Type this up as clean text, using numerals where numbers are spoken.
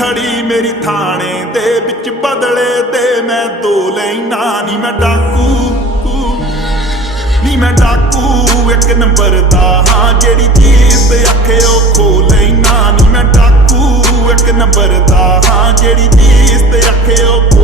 खड़ी मेरी थाने दे विच बदले दे मैं दो लैना नी मैं डाकू नी मैं डाकू एक नंबर दा हाँ जेड़ी चीज ते आखे ओ खो लैना नी मैं डाकू एक नंबर दा हाँ जेड़ी चीज ते आखे ओ